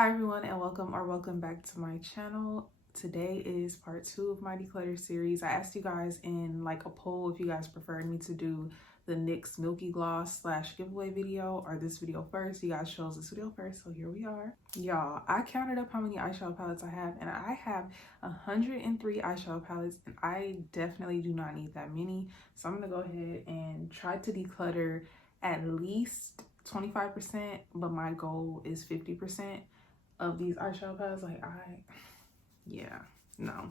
Hi everyone, and welcome back to my channel. Today is part 2 of my declutter series. I asked you guys in like a poll if you guys preferred me to do the NYX Milky Gloss / giveaway video or this video first. You guys chose this video first, so here we are. Y'all, I counted up how many eyeshadow palettes I have, and I have 103 eyeshadow palettes, and I definitely do not need that many. So I'm gonna go ahead and try to declutter at least 25%, but my goal is 50% of these eyeshadow palettes. No.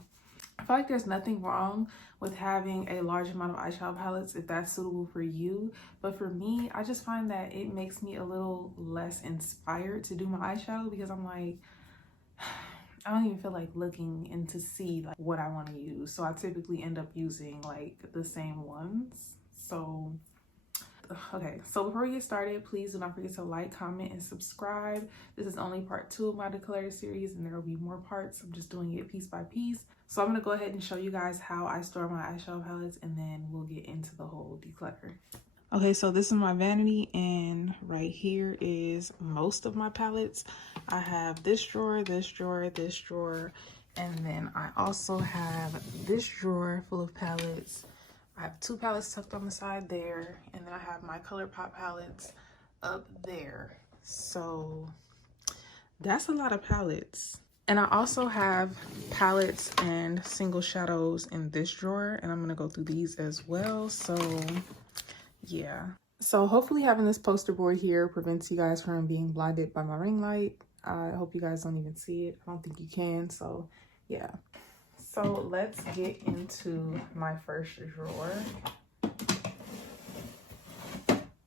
I feel like there's nothing wrong with having a large amount of eyeshadow palettes if that's suitable for you. But for me, I just find that it makes me a little less inspired to do my eyeshadow because I'm like, I don't even feel like looking and to see like what I want to use. So I typically end up using like the same ones. Okay, so before we get started, please do not forget to like, comment, and subscribe. This is only part 2 of my declutter series, and there will be more parts. I'm just doing it piece by piece. So I'm going to go ahead and show you guys how I store my eyeshadow palettes, and then we'll get into the whole declutter. Okay, so this is my vanity, and right here is most of my palettes. I have this drawer, this drawer, this drawer, and then I also have this drawer full of palettes. I have 2 palettes tucked on the side there, and then I have my Colourpop palettes up there. So that's a lot of palettes. And I also have palettes and single shadows in this drawer, and I'm gonna go through these as well. So yeah. So hopefully having this poster board here prevents you guys from being blinded by my ring light. I hope you guys don't even see it. I don't think you can, so yeah. So let's get into my first drawer,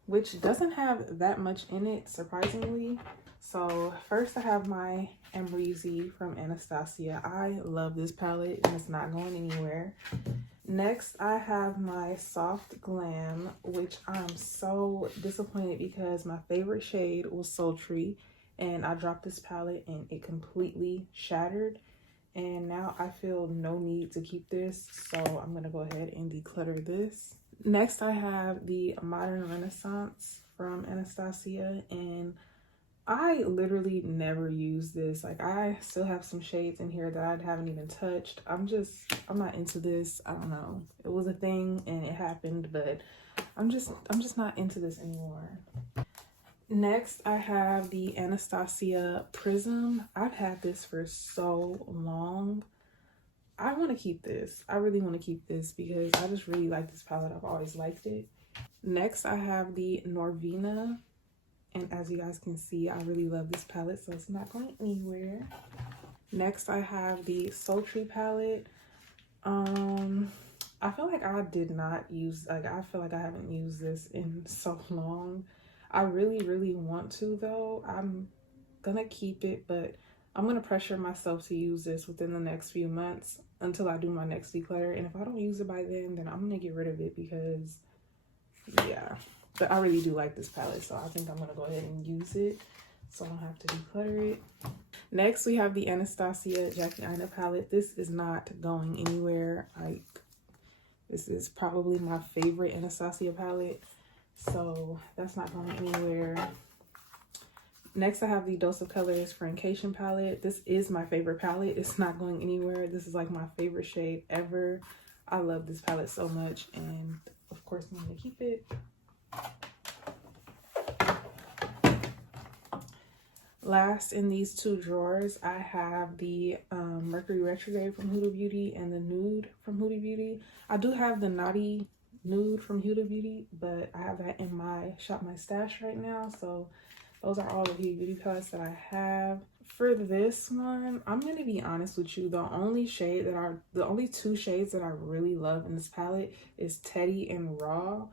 which doesn't have that much in it, surprisingly. So first I have my Emerald from Anastasia. I love this palette and it's not going anywhere. Next, I have my Soft Glam, which I'm so disappointed because my favorite shade was Sultry, and I dropped this palette and it completely shattered. And now I feel no need to keep this, so I'm gonna go ahead and declutter this. Next, I have the Modern Renaissance from Anastasia, and I literally never use this. Like, I still have some shades in here that I haven't even touched. I'm not into this. I don't know. It was a thing and it happened, but I'm just not into this anymore. Next, I have the Anastasia Prism. I've had this for so long. I want to keep this. I really want to keep this because I just really like this palette. I've always liked it. Next, I have the Norvina. And as you guys can see, I really love this palette, so it's not going anywhere. Next, I have the Sultry palette. I feel like I feel like I haven't used this in so long. I really want to though. I'm gonna keep it, but I'm gonna pressure myself to use this within the next few months until I do my next declutter. And if I don't use it by then I'm gonna get rid of it because yeah. But I really do like this palette, so I think I'm gonna go ahead and use it so I don't have to declutter it. Next, we have the Anastasia Jackie Aina palette. This is not going anywhere. Like, this is probably my favorite Anastasia palette, so that's not going anywhere. Next, I have the Dose of Colors Francation palette. This is my favorite palette. It's not going anywhere. This is like my favorite shade ever. I love this palette so much, and of course I'm gonna keep it. Last in these 2 drawers, I have the Mercury Retrograde from Huda Beauty and the Nude from Huda Beauty. I do have the Naughty Nude from Huda Beauty, but I have that in my Shop My Stash right now. So those are all the Huda Beauty palettes that I have. For this one, I'm going to be honest with you. The only 2 shades that I really love in this palette is Teddy and Raw.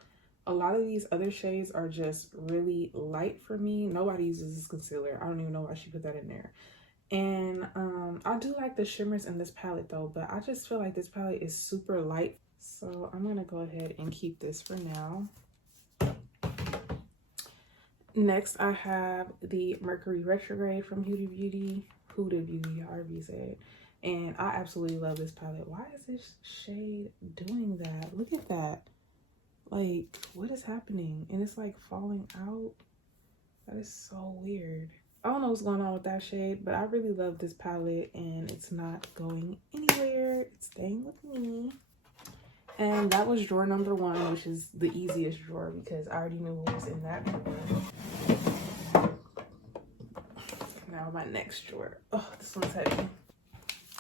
A lot of these other shades are just really light for me. Nobody uses this concealer. I don't even know why she put that in there. And I do like the shimmers in this palette though, but I just feel like this palette is super light. So I'm gonna go ahead and keep this for now. Next, I have the Mercury Retrograde from Huda Beauty, however you say it. And I absolutely love this palette. Why is this shade doing that? Look at that. Like, what is happening? And it's like falling out. That is so weird. I don't know what's going on with that shade, but I really love this palette and it's not going anywhere. It's staying with me. And that was drawer number 1, which is the easiest drawer because I already knew what was in that drawer. Now my next drawer. Oh, this one's heavy.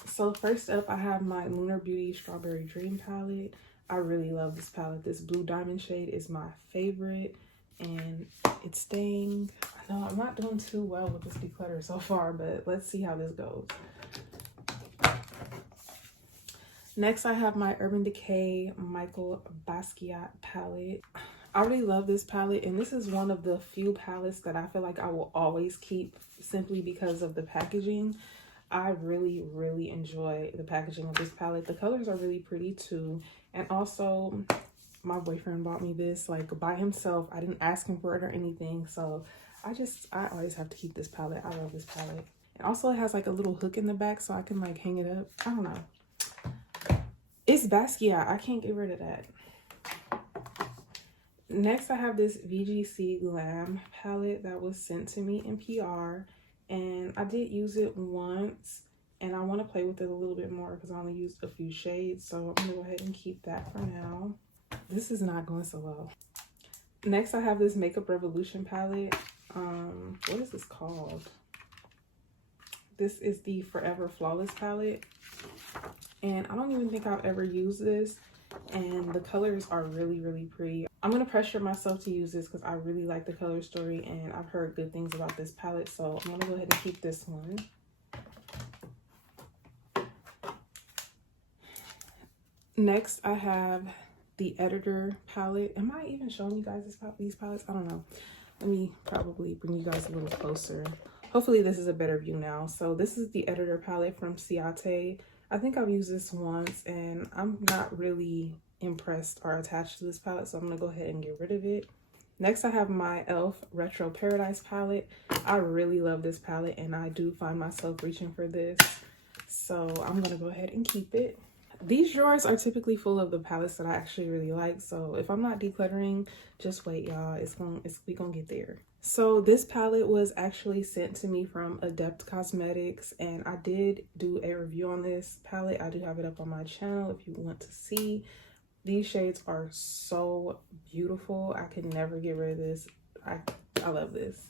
So first up, I have my Lunar Beauty Strawberry Dream palette. I really love this palette. This blue diamond shade is my favorite and it's staying. I know I'm not doing too well with this declutter so far, but let's see how this goes. Next, I have my Urban Decay Michael Basquiat palette. I really love this palette, and this is one of the few palettes that I feel like I will always keep simply because of the packaging. I really, really enjoy the packaging of this palette. The colors are really pretty too, and also my boyfriend bought me this like by himself. I didn't ask him for it or anything, so I always have to keep this palette. I love this palette. And also it has like a little hook in the back so I can like hang it up. I don't know. It's Basquiat. I can't get rid of that. Next, I have this VGC Glam palette that was sent to me in PR. And I did use it once. And I want to play with it a little bit more because I only used a few shades. So I'm going to go ahead and keep that for now. This is not going so well. Next, I have this Makeup Revolution palette. What is this called? This is the Forever Flawless palette. And I don't even think I've ever used this, and the colors are really, really pretty. I'm going to pressure myself to use this because I really like the color story and I've heard good things about this palette, so I'm going to go ahead and keep this one. Next, I have the Editor palette. Am I even showing you guys these palettes? I don't know. Let me probably bring you guys a little closer. Hopefully this is a better view now. So this is the Editor palette from Ciate. I think I've used this once and I'm not really impressed or attached to this palette, so I'm gonna go ahead and get rid of it. Next, I have my e.l.f. Retro Paradise palette. I really love this palette and I do find myself reaching for this, so I'm gonna go ahead and keep it. These drawers are typically full of the palettes that I actually really like, so if I'm not decluttering, just wait, y'all. We gonna get there. So this palette was actually sent to me from Adept Cosmetics, and I did do a review on this palette. I do have it up on my channel if you want to see. These shades are so beautiful. I could never get rid of this. I love this.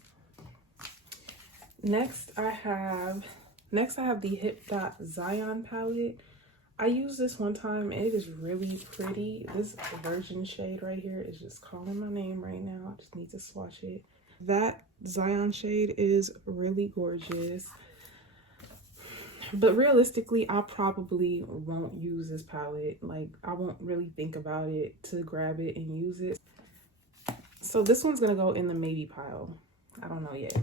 Next I have the Hip Dot Zion palette. I used this one time and it is really pretty. This Virgin shade right here is just calling my name right now. I just need to swatch it. That Zion shade is really gorgeous. But realistically, I probably won't use this palette. Like, I won't really think about it to grab it and use it. So this one's gonna go in the maybe pile. I don't know yet.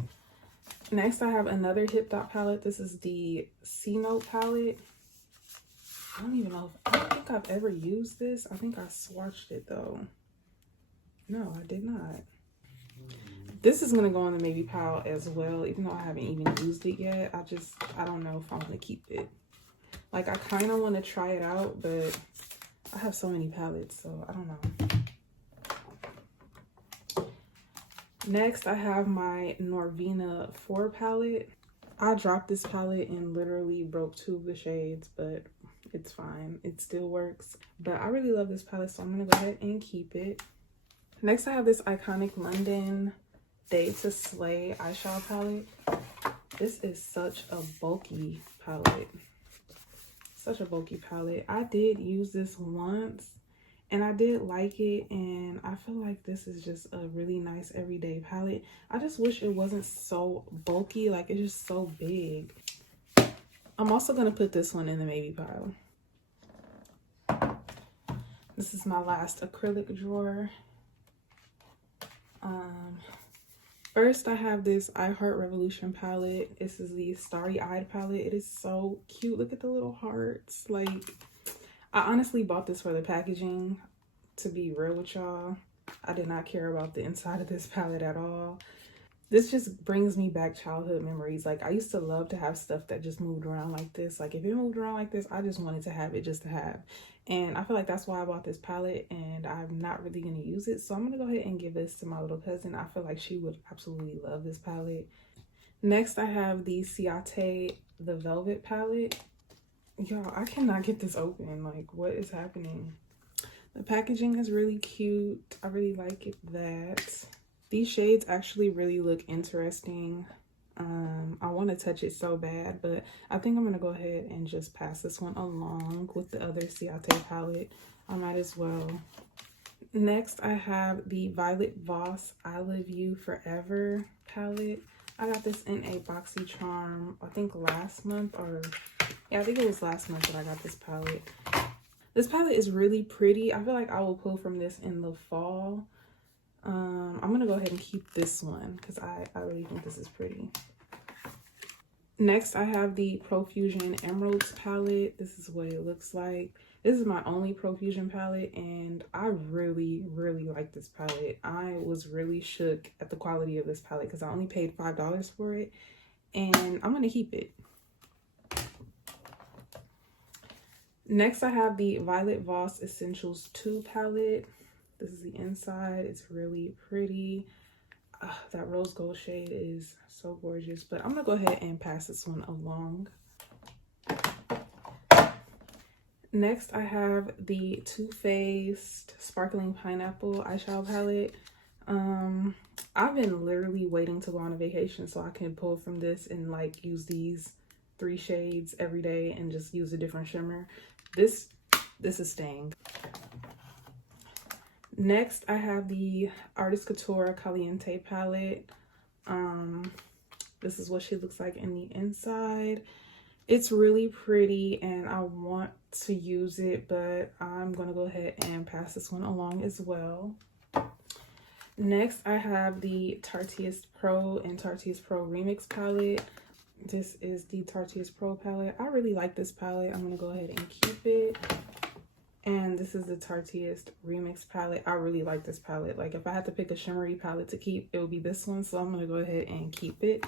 Next, I have another Hip Dot palette. This is the C-Note palette. I don't even know I don't think I've ever used this. I think I swatched it though. No, I did not. This is gonna go in the maybe pile as well, even though I haven't even used it yet. I don't know if I want to keep it. Like, I kind of want to try it out, but I have so many palettes, so I don't know. Next, I have my Norvina 4 palette. I dropped this palette and literally broke 2 of the shades, but it's fine. It still works. But I really love this palette, so I'm gonna go ahead and keep it. Next, I have this Iconic London Day to Slay eyeshadow palette. This is such a bulky palette. Such a bulky palette. I did use this once and I did like it, and I feel like this is just a really nice everyday palette. I just wish it wasn't so bulky. Like, it's just so big. I'm also gonna put this one in the maybe pile. This is my last acrylic drawer. First, I have this I Heart Revolution palette. This is the Starry Eyed palette. It is so cute. Look at the little hearts. Like, I honestly bought this for the packaging, to be real with y'all. I did not care about the inside of this palette at all. This just brings me back childhood memories. Like, I used to love to have stuff that just moved around like this. Like, if it moved around like this, I just wanted to have it just to have. And I feel like that's why I bought this palette, and I'm not really going to use it. So I'm going to go ahead and give this to my little cousin. I feel like she would absolutely love this palette. Next, I have the Ciate the Velvet palette. Y'all, I cannot get this open. Like, what is happening? The packaging is really cute. I really like that. These shades actually really look interesting. I want to touch it so bad, but I think I'm going to go ahead and just pass this one along with the other Ciate palette. I might as well. Next, I have the Violet Voss I Love You Forever palette. I got this in a BoxyCharm, I think last month, or yeah, I think it was last month that I got this palette. This palette is really pretty. I feel like I will pull from this in the fall. I'm gonna go ahead and keep this one because I really think this is pretty. Next, I have the Profusion Emeralds palette. This is what it looks like. This is my only Profusion palette, and I really like this palette. I was really shook at the quality of this palette because I only paid $5 for it, and I'm gonna keep it. Next, I have the Violet Voss Essentials 2 palette. This is the inside. It's really pretty. That rose gold shade is so gorgeous, but I'm gonna go ahead and pass this one along. Next, I have the Too Faced Sparkling Pineapple eyeshadow palette. I've been literally waiting to go on a vacation so I can pull from this and like use these 3 shades every day and just use a different shimmer. This is staying. Next, I have the Artist Couture Caliente palette. This is what she looks like in the inside. It's really pretty and I want to use it, but I'm gonna go ahead and pass this one along as well. Next, I have the Tarteist Pro and Tarteist Pro Remix palette. This is the Tarteist Pro palette. I really like this palette. I'm gonna go ahead and keep it. And this is the Tarteist Remix palette. I really like this palette. Like, if I had to pick a shimmery palette to keep, it would be this one. So I'm going to go ahead and keep it.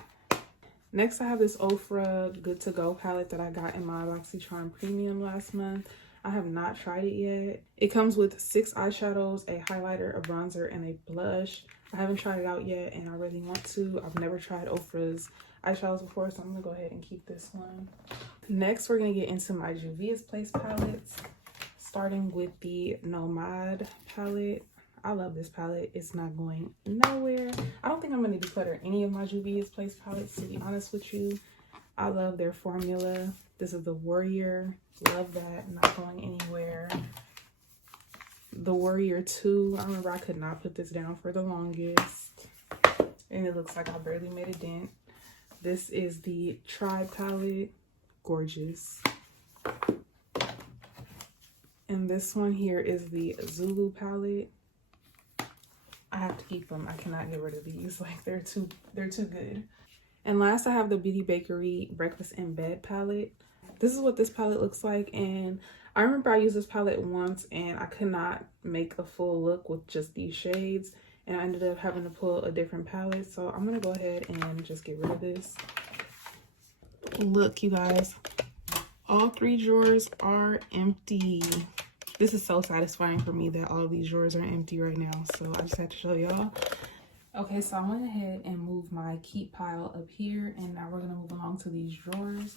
Next, I have this Ofra Good To Go palette that I got in my BoxyCharm Premium last month. I have not tried it yet. It comes with 6 eyeshadows, a highlighter, a bronzer, and a blush. I haven't tried it out yet, and I really want to. I've never tried Ofra's eyeshadows before, so I'm going to go ahead and keep this one. Next, we're going to get into my Juvia's Place palettes. Starting with the Nomad palette. I love this palette. It's not going nowhere. I don't think I'm going to declutter any of my Juvia's Place palettes, to be honest with you. I love their formula. This is the Warrior. Love that. Not going anywhere. The Warrior 2. I remember I could not put this down for the longest. And it looks like I barely made a dent. This is the Tribe palette. Gorgeous. And this one here is the Zulu palette. I have to keep them. I cannot get rid of these. Like, they're too good. And last, I have the Beauty Bakery Breakfast in Bed palette. This is what this palette looks like. And I remember I used this palette once and I could not make a full look with just these shades. And I ended up having to pull a different palette. So I'm going to go ahead and just get rid of this. Look, you guys. All 3 drawers are empty. This is so satisfying for me that all of these drawers are empty right now. So I just had to show y'all. Okay, so I went ahead and moved my keep pile up here. And now we're going to move along to these drawers.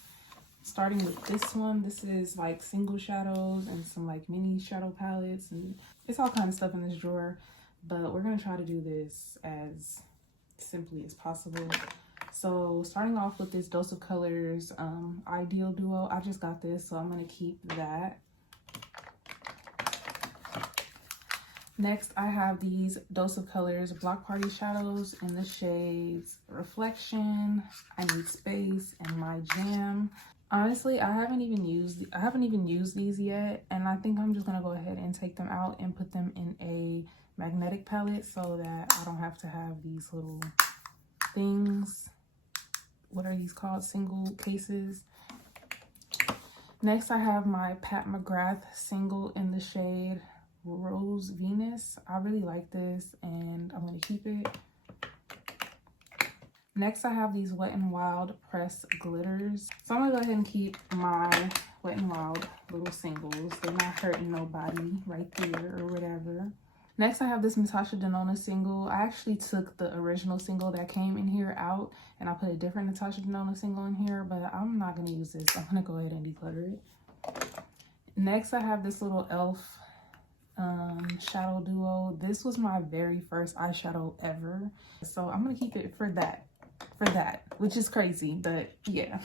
Starting with this one. This is like single shadows and some like mini shadow palettes. And it's all kind of stuff in this drawer. But we're going to try to do this as simply as possible. So starting off with this Dose of Colors Ideal Duo. I just got this, so I'm going to keep that. Next, I have these Dose of Colors Block Party shadows in the shades Reflection, I Need Space, and My Jam. Honestly, I haven't even used these yet, and I think I'm just going to go ahead and take them out and put them in a magnetic palette so that I don't have to have these little things. What are these called? Single cases. Next, I have my Pat McGrath single in the shade Rose Venus. I really like this and I'm going to keep it. Next, I have these Wet n Wild pressed glitters. So I'm going to go ahead and keep my Wet n Wild little singles. They're not hurting nobody right there or whatever. Next, I have this Natasha Denona single. I actually took the original single that came in here out, and I put a different Natasha Denona single in here, but I'm not going to use this. I'm going to go ahead and declutter it. Next, I have this little e.l.f. shadow duo. This was my very first eyeshadow ever, so I'm going to keep it for that, which is crazy, but yeah.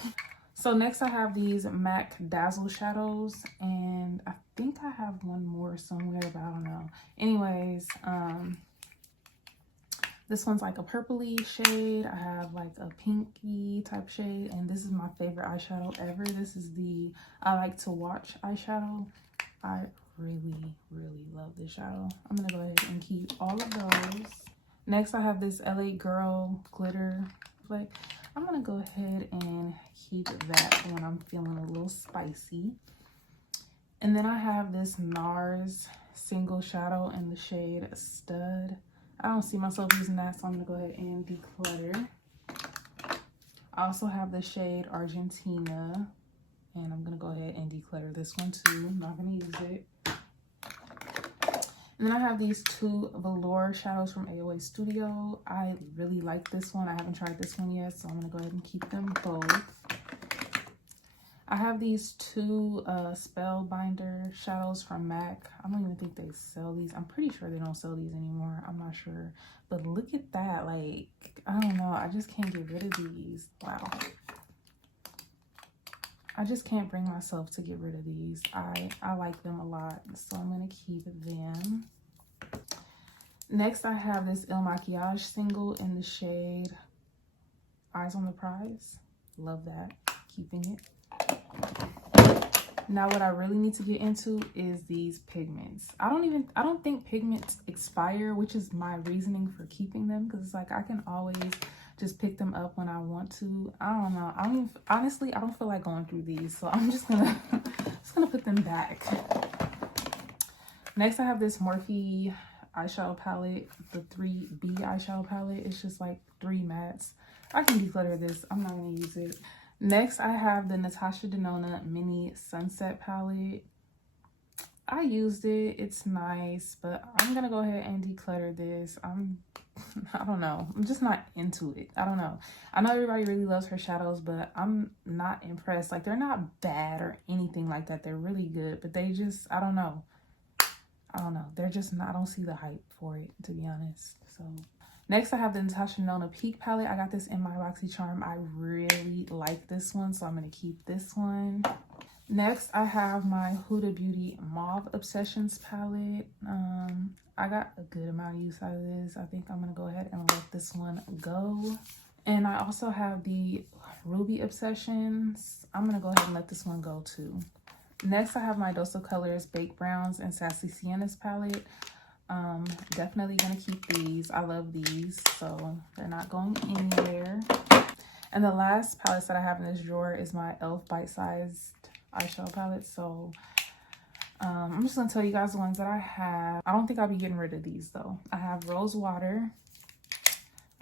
So next I have these MAC Dazzle shadows, and I think I have one more somewhere, but I don't know. Anyways, this one's like a purpley shade. I have like a pinky type shade, and this is my favorite eyeshadow ever. This is the I Like to Watch eyeshadow. I really love this shadow. I'm gonna go ahead and keep all of those. Next I have this LA Girl glitter flick. I'm gonna go ahead and keep that when I'm feeling a little spicy. And then I have this NARS single shadow in the shade Stud. I don't see myself using that, so I'm gonna go ahead and declutter. I also have the shade Argentina, and I'm gonna go ahead and declutter this one too. I'm not gonna use it. And then I have these two velour shadows from AOA Studio. I really like this one. I haven't tried this one yet, so I'm gonna go ahead and keep them both. I have these two Spellbinder shadows from MAC. I don't even think they sell these. I'm pretty sure they don't sell these anymore. I'm not sure. But look at that. Like, I don't know. I just can't get rid of these. Wow. I just can't bring myself to get rid of these. I like them a lot, so I'm gonna keep them. Next, I have this Il Makiage single in the shade Eyes on the Prize. Love that. Keeping it. Now, what I really need to get into is these pigments. I don't think pigments expire, which is my reasoning for keeping them, because it's like I can always just pick them up when I want to. I don't know. Honestly, I don't feel like going through these, so I'm just gonna put them back. Next, I have this Morphe eyeshadow palette, the 3B eyeshadow palette. It's just like 3 mattes. I can declutter this. I'm not gonna use it. Next, I have the Natasha Denona Mini Sunset palette. I used it. It's nice, but I'm gonna go ahead and declutter this. I don't know. I'm just not into it. I don't know. I know everybody really loves her shadows, but I'm not impressed. Like, they're not bad or anything like that. They're really good, but they just, I don't know. They're just not, I don't see the hype for it, to be honest. So next, I have the Natasha Denona Peak palette. I got this in my BoxyCharm. I really like this one, so I'm going to keep this one. Next, I have my Huda Beauty Mauve Obsessions palette. I got a good amount of use out of this. I think I'm going to go ahead and let this one go. And I also have the Ruby Obsessions. I'm going to go ahead and let this one go too. Next, I have my Dose of Colors Baked Browns and Sassy Siennas palette. Definitely gonna keep these. I love these, so they're not going anywhere. And the last palettes that I have in this drawer is my e.l.f. bite-sized eyeshadow palette. So I'm just gonna tell you guys the ones that I have. I don't think I'll be getting rid of these though. I have Rose Water.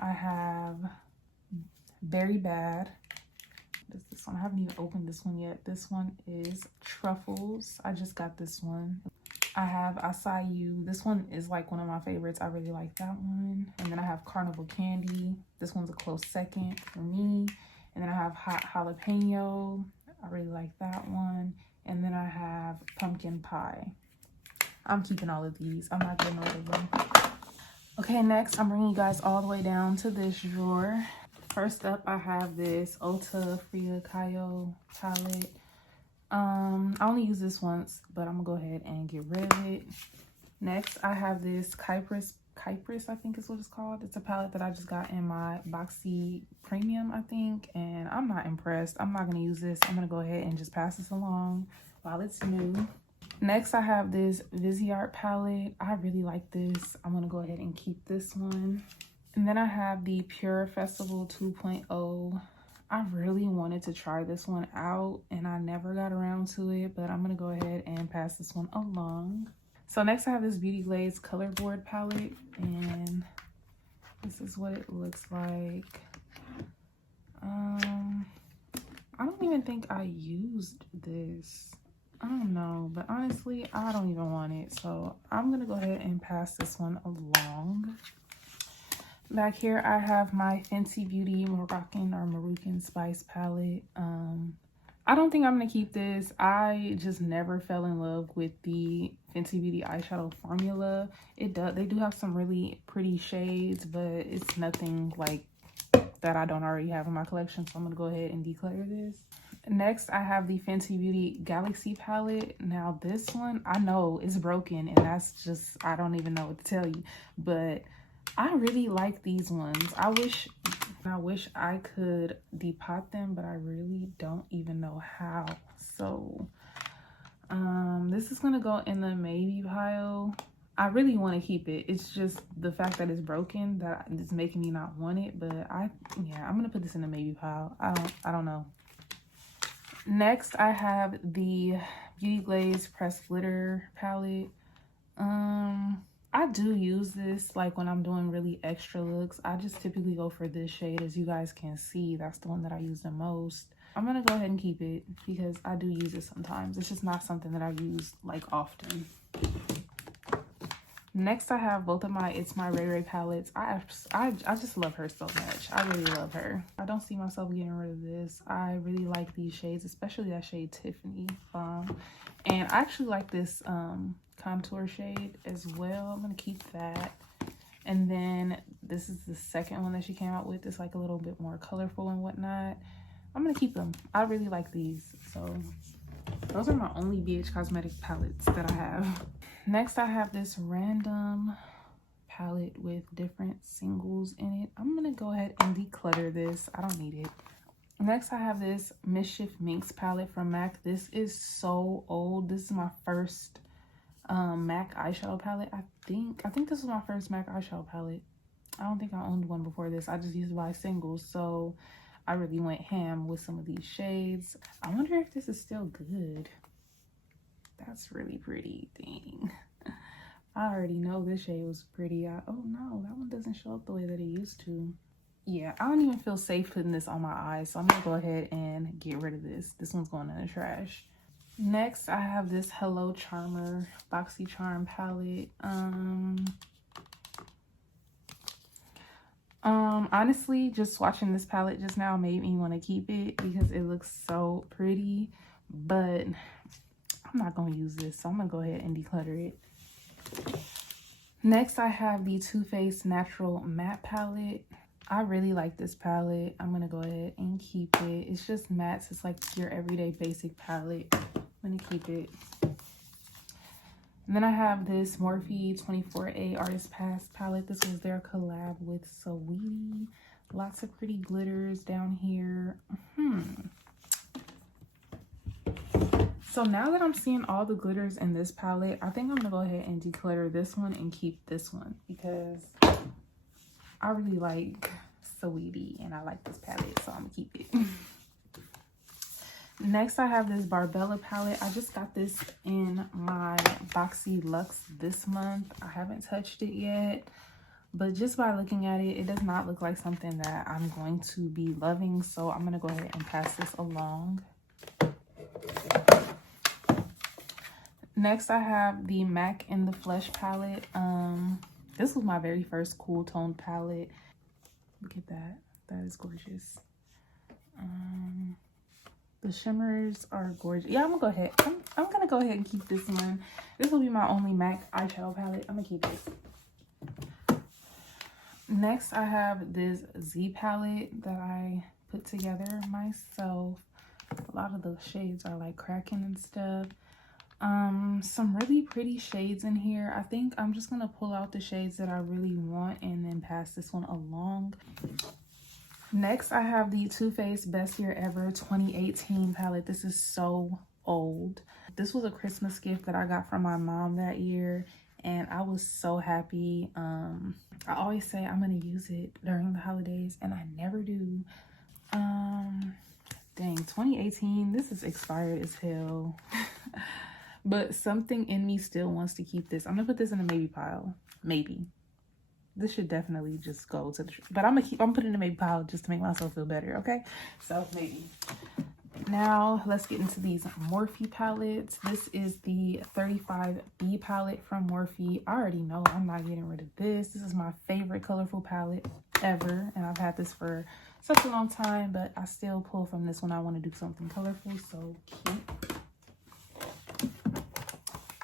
I have Very Bad. This one, I haven't even opened this one yet. This one is Truffles. I just got this one. I have Acai You. This one is like one of my favorites. I really like that one. And then I have Carnival Candy. This one's a close second for me. And then I have Hot Jalapeno. I really like that one. And then I have Pumpkin Pie. I'm keeping all of these. I'm not getting rid of them. Okay, next I'm bringing you guys all the way down to this drawer. First up, I have this Ulta Frida Kahlo palette. I only use this once, but I'm gonna go ahead and get rid of it. Next, I have this Kypris, I think is what it's called. It's a palette that I just got in my Boxy Premium, I think, and I'm not impressed. I'm not gonna use this. I'm gonna go ahead and just pass this along while it's new. Next, I have this Viseart palette. I really like this. I'm gonna go ahead and keep this one. And then I have the Pure Festival 2.0. I really wanted to try this one out and I never got around to it, but I'm gonna go ahead and pass this one along. So next I have this Beauty Glaze Color Board palette, and this is what it looks like. I don't even think I used this. I don't know, but honestly, I don't even want it. So I'm gonna go ahead and pass this one along. Back here, I have my Fenty Beauty Moroccan Spice palette. I don't think I'm gonna keep this. I just never fell in love with the Fenty Beauty eyeshadow formula. They do have some really pretty shades, but it's nothing like that I don't already have in my collection. So I'm gonna go ahead and declutter this. Next, I have the Fenty Beauty Galaxy palette. Now this one, I know it's broken, and that's just, I don't even know what to tell you, but I really like these ones. I wish I could depot them, but I really don't even know how. So this is gonna go in the maybe pile. I really want to keep it. It's just the fact that it's broken that is making me not want it. But yeah, I'm gonna put this in the maybe pile. I don't know. Next, I have the Beauty Glaze Pressed Glitter palette. I do use this like when I'm doing really extra looks. I just typically go for this shade. As you guys can see, that's the one that I use the most. I'm gonna go ahead and keep it because I do use it sometimes. It's just not something that I use like often. Next, I have both of my It's My Ray Ray palettes. I just love her so much. I really love her. I don't see myself getting rid of this. I really like these shades, especially that shade Tiffany. And I actually like this contour shade as well. I'm gonna keep that. And then this is the second one that she came out with. It's like a little bit more colorful and whatnot. I'm gonna keep them. I really like these. So those are my only BH Cosmetics palettes that I have. Next, I have this random palette with different singles in it. I'm gonna go ahead and declutter this. I don't need it. Next, I have this Mischief Minx palette from MAC. This is so old. This is my first MAC eyeshadow palette. I think this was my first MAC eyeshadow palette. I don't think I owned one before this. I just used to buy singles, so I really went ham with some of these shades. I wonder if this is still good. That's really pretty. Dang. I already know this shade was pretty. Oh no, that one doesn't show up the way that it used to. Yeah, I don't even feel safe putting this on my eyes, so I'm gonna go ahead and get rid of this. This one's going in the trash. Next, I have this Hello Charmer BoxyCharm palette. Honestly, just watching this palette just now made me want to keep it because it looks so pretty, but I'm not gonna use this, so I'm gonna go ahead and declutter it. Next, I have the Too Faced Natural Matte palette. I really like this palette. I'm gonna go ahead and keep it. It's just mattes. It's like your everyday basic palette. I'm gonna keep it. And then I have this Morphe 24A Artist Pass palette. This was their collab with Saweetie. Lots of pretty glitters down here. So now that I'm seeing all the glitters in this palette, I think I'm gonna go ahead and declutter this one and keep this one because I really like Saweetie and I like this palette, so I'm gonna keep it. Next, I have this Barbella palette. I just got this in my Boxy Luxe this month. I haven't touched it yet, but just by looking at it, it does not look like something that I'm going to be loving, so I'm gonna go ahead and pass this along. Next, I have the MAC in the Flesh palette. This was my very first cool tone palette. Look at that. That is gorgeous. The shimmers are gorgeous. Yeah, I'm gonna go ahead. I'm gonna go ahead and keep this one. This will be my only MAC eyeshadow palette. I'm gonna keep it. Next, I have this Z palette that I put together myself. A lot of the shades are like cracking and stuff. Some really pretty shades in here. I think I'm just gonna pull out the shades that I really want and then pass this one along. Next, I have the Too Faced Best Year Ever 2018 palette. This is so old. This was a Christmas gift that I got from my mom that year, and I was so happy. I always say I'm gonna use it during the holidays, and I never do. Dang, 2018, this is expired as hell. But something in me still wants to keep this. I'm gonna put this in a maybe pile. Maybe. This should definitely just go to the, but I'm putting it in a maybe pile just to make myself feel better, okay? So maybe. Now let's get into these Morphe palettes. This is the 35B palette from Morphe. I already know I'm not getting rid of this. This is my favorite colorful palette ever, and I've had this for such a long time, but I still pull from this when I want to do something colorful, so cute.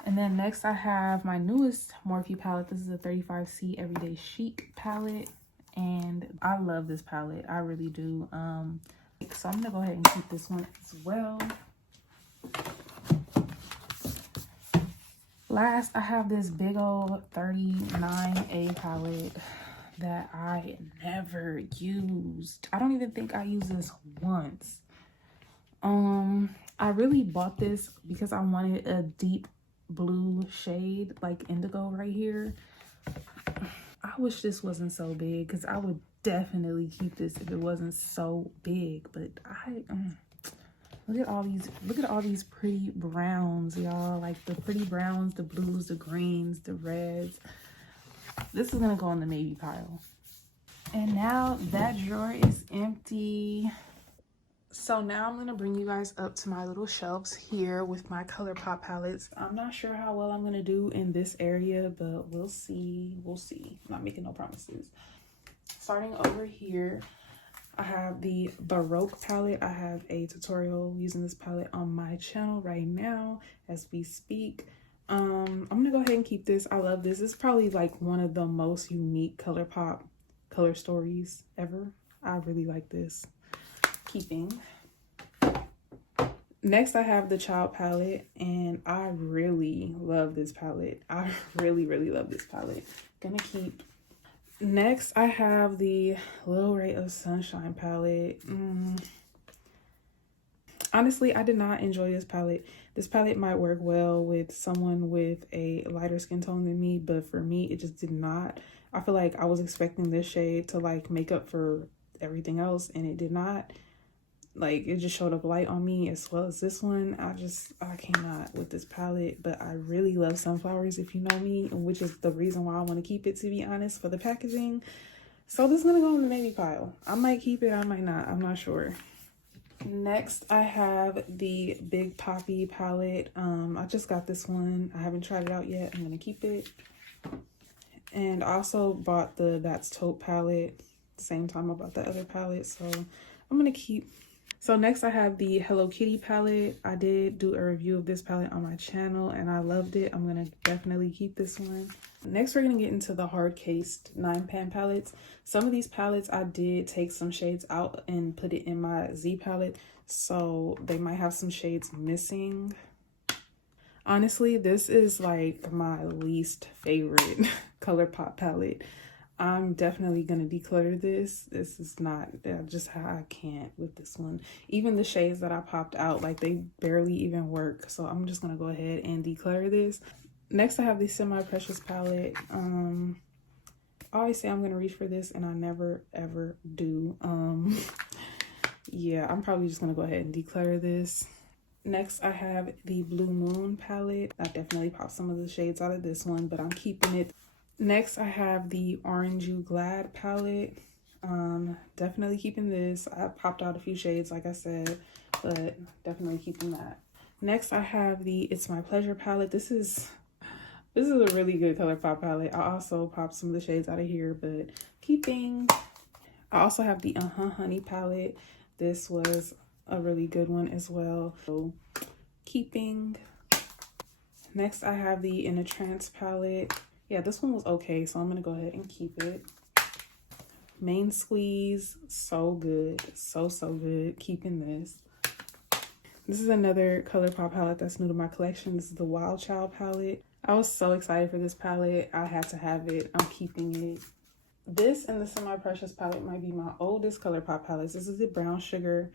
And then next I have my newest Morphe palette. This is a 35C Everyday Chic palette, and I love this palette. I really do. So I'm gonna go ahead and keep this one as well. Last, I have this big old 39A palette that I never used. I don't even think I used this once. I really bought this because I wanted a deep blue shade, like indigo right here. I wish this wasn't so big, because I would definitely keep this if it wasn't so big. But look at all these pretty browns, y'all. Like the pretty browns, the blues, the greens, the reds. This is gonna go in the maybe pile. And now that drawer is empty. So now I'm gonna bring you guys up to my little shelves here with my Colourpop palettes. I'm not sure how well I'm gonna do in this area, but we'll see. We'll see. I'm not making no promises. Starting over here, I have the Baroque palette. I have a tutorial using this palette on my channel right now as we speak. I'm gonna go ahead and keep this. I love this. It's probably like one of the most unique Colourpop color stories ever. I really like this. Keeping. Next, I have the Child palette, and I really love this palette. I really love this palette. Gonna keep. Next, I have the Little Ray of Sunshine palette. Honestly, I did not enjoy this palette. This palette might work well with someone with a lighter skin tone than me, but for me, it just did not. I feel like I was expecting this shade to like make up for everything else, and it did not. Like, it just showed up light on me as well as this one. I cannot with this palette, but I really love sunflowers, if you know me, which is the reason why I want to keep it, to be honest, for the packaging. So this is gonna go in the maybe pile. I might keep it, I might not, I'm not sure. Next, I have the Big Poppy palette. I just got this one. I haven't tried it out yet. I'm gonna keep it. And I also bought the That's Taupe palette same time I bought the other palette, so I'm gonna keep. So next I have the Hello Kitty palette. I did do a review of this palette on my channel and I loved it. I'm gonna definitely keep this one. Next we're gonna get into the hard cased 9-pan palettes. Some of these palettes I did take some shades out and put it in my Z palette, so they might have some shades missing. Honestly, this is like my least favorite Colourpop palette. I'm definitely gonna declutter this. This is not just how I can't with this one. Even the shades that I popped out, like they barely even work. So I'm just gonna go ahead and declutter this. Next, I have the Semi Precious palette. I always say I'm gonna reach for this and I never ever do. Yeah, I'm probably just gonna go ahead and declutter this. Next, I have the Blue Moon palette. I definitely popped some of the shades out of this one, but I'm keeping it. Next, I have the Orange You Glad palette. Definitely keeping this. I popped out a few shades, like I said, but definitely keeping that. Next, I have the It's My Pleasure palette. This is a really good Colourpop palette. I also popped some of the shades out of here, but keeping. I also have the Honey palette. This was a really good one as well, so keeping. Next, I have the In a Trance palette. Yeah, this one was okay, so I'm gonna go ahead and keep it. Main Squeeze, so good, so good. Keeping this. This is another Colourpop palette that's new to my collection. This is the Wild Child palette. I was so excited for this palette. I had to have it. I'm keeping it. This and the Semi Precious palette might be my oldest Colourpop palettes. This is the Brown Sugar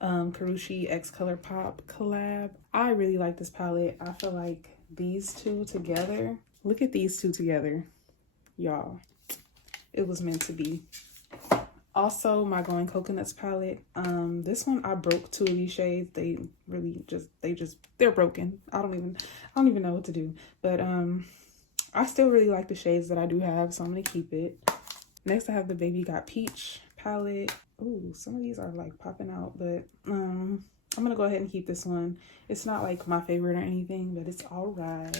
Karushi X Colourpop collab. I really like this palette. I feel like these two together. Look at these two together, y'all. It was meant to be. Also, my Glowing Coconuts palette. This one I broke 2 of these shades. They really they're broken. I don't even know what to do. But I still really like the shades that I do have, so I'm gonna keep it. Next, I have the Baby Got Peach palette. Ooh, some of these are like popping out, but I'm gonna go ahead and keep this one. It's not like my favorite or anything, but it's all right.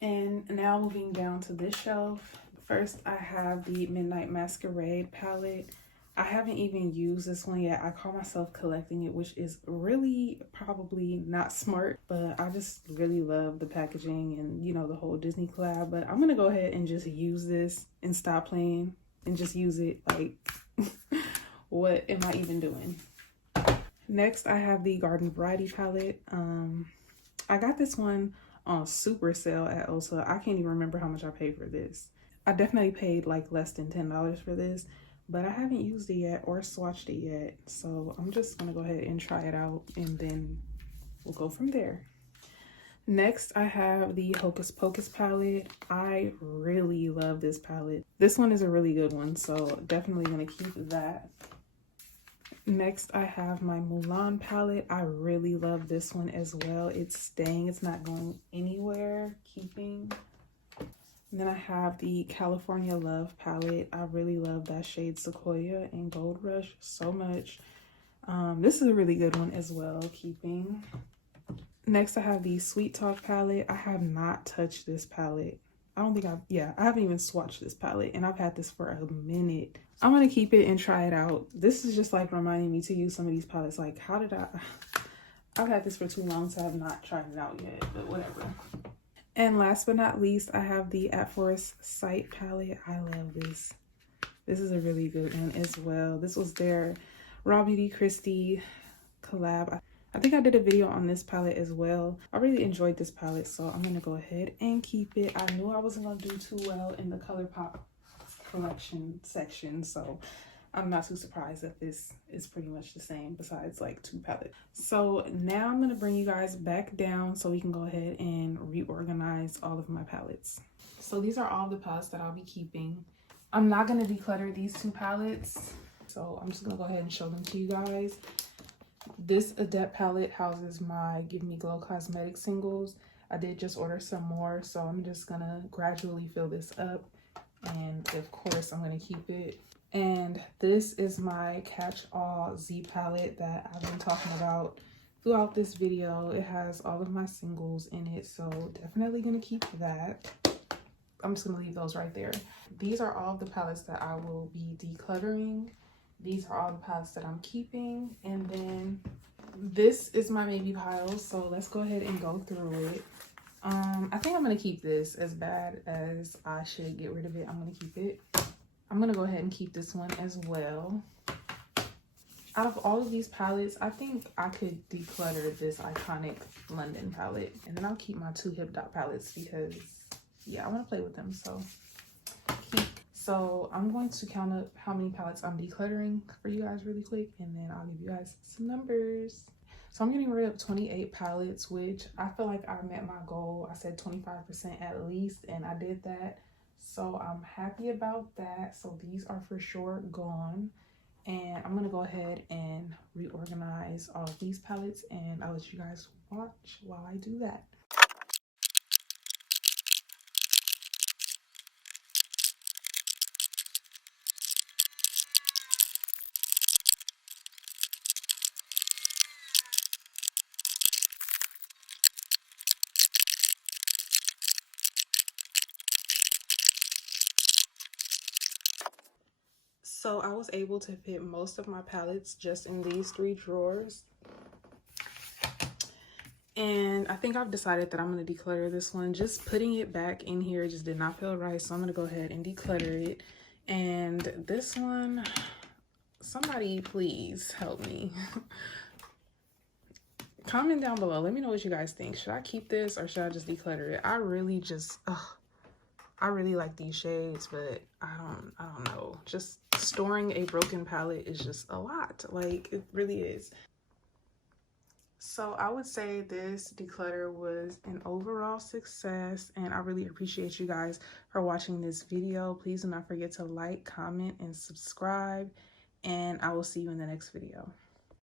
And now moving down to this shelf. First, I have the Midnight Masquerade palette. I haven't even used this one yet. I call myself collecting it, which is really probably not smart, but I just really love the packaging and, you know, the whole Disney collab. But I'm gonna go ahead and just use this and stop playing and just use it. Like, what am I even doing? Next, I have the Garden Variety palette. I got this one on super sale at Ulta. I can't even remember how much I paid for this. I definitely paid like less than $10 for this, but I haven't used it yet or swatched it yet. So I'm just gonna go ahead and try it out and then we'll go from there. Next, I have the Hocus Pocus palette. I really love this palette. This one is a really good one, so definitely gonna keep that. Next, I have my Mulan palette. I really love this one as well. It's staying, it's not going anywhere, keeping. And then I have the California Love palette. I really love that shade Sequoia and Gold Rush so much. This is a really good one as well, keeping. Next, I have the Sweet Talk palette. I have not touched this palette. I haven't even swatched this palette and I've had this for a minute. I'm gonna keep it and try it out. This is just like reminding me to use some of these palettes. Like, I've had this for too long, so I have not tried it out yet, but whatever. And last but not least, I have the At Forest Sight palette. I love this. This is a really good one as well. This was their Raw Beauty Christie collab. I think I did a video on this palette as well. I really enjoyed this palette, so I'm gonna go ahead and keep it. I knew I wasn't gonna do too well in the Colourpop collection section, so I'm not too surprised that this is pretty much the same besides like 2 palettes. So now I'm gonna bring you guys back down so we can go ahead and reorganize all of my palettes. So these are all the palettes that I'll be keeping. I'm not gonna declutter these 2 palettes, so I'm just gonna go ahead and show them to you guys. This Adept palette houses my Give Me Glow Cosmetics singles. I did just order some more, so I'm just gonna gradually fill this up. And of course, I'm gonna keep it. And this is my Catch-All Z palette that I've been talking about throughout this video. It has all of my singles in it, so definitely gonna keep that. I'm just gonna leave those right there. These are all the palettes that I will be decluttering. These are all the palettes that I'm keeping. And then this is my maybe pile, so let's go ahead and go through it. I think I'm gonna keep this. As bad as I should get rid of it, I'm gonna keep it. I'm gonna go ahead and keep this one as well. Out of all of these palettes, I think I could declutter this Iconic London palette, and then I'll keep my 2 Hip Dot palettes because yeah, I want to play with them. So I'm going to count up how many palettes I'm decluttering for you guys really quick, and then I'll give you guys some numbers. So I'm getting rid of 28 palettes, which I feel like I met my goal. I said 25% at least, and I did that. So I'm happy about that. So these are for sure gone. And I'm gonna go ahead and reorganize all of these palettes, and I'll let you guys watch while I do that. So I was able to fit most of my palettes just in these 3 drawers. And I think I've decided that I'm going to declutter this one. Just putting it back in here just did not feel right. So I'm going to go ahead and declutter it. And this one, somebody please help me. Comment down below. Let me know what you guys think. Should I keep this or should I just declutter it? I really like these shades, but I don't know. Just storing a broken palette is just a lot. Like, it really is. So I would say this declutter was an overall success, and I really appreciate you guys for watching this video. Please do not forget to like, comment, and subscribe, and I will see you in the next video.